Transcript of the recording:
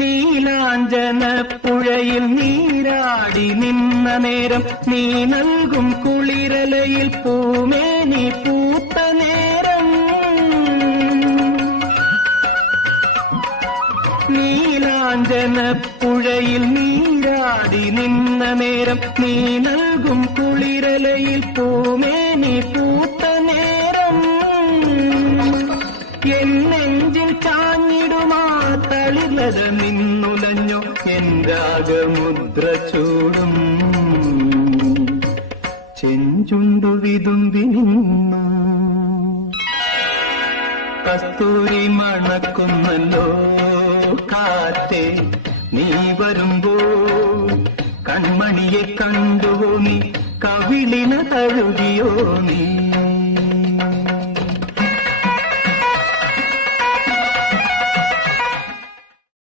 നീലാഞ്ചന പുഴയിൽ നീരാടി നിന്ന നേരം നീ നൽകും കുളിരലയിൽ പൂമേനി പൂത്ത നേരം. നീലാഞ്ചന പുഴയിൽ നീരാടി നിന്ന നേരം നീ നൽകും കുളിരലയിൽ പൂമേനി പൂത്ത നേരം. എന്നെങ്കിൽ ചാഞ്ഞ തളിലത എന്റാകമുദ്ര ചൂടും. ചെഞ്ചുണ്ടു വിതുമ്പി നിന്നു. കസ്തൂരി മണക്കുന്നല്ലോ കാറ്റേ നീ വരുമ്പോ കൺമണിയെ കണ്ടുവോ നീ കവിളിന തഴുകിയോ നീ?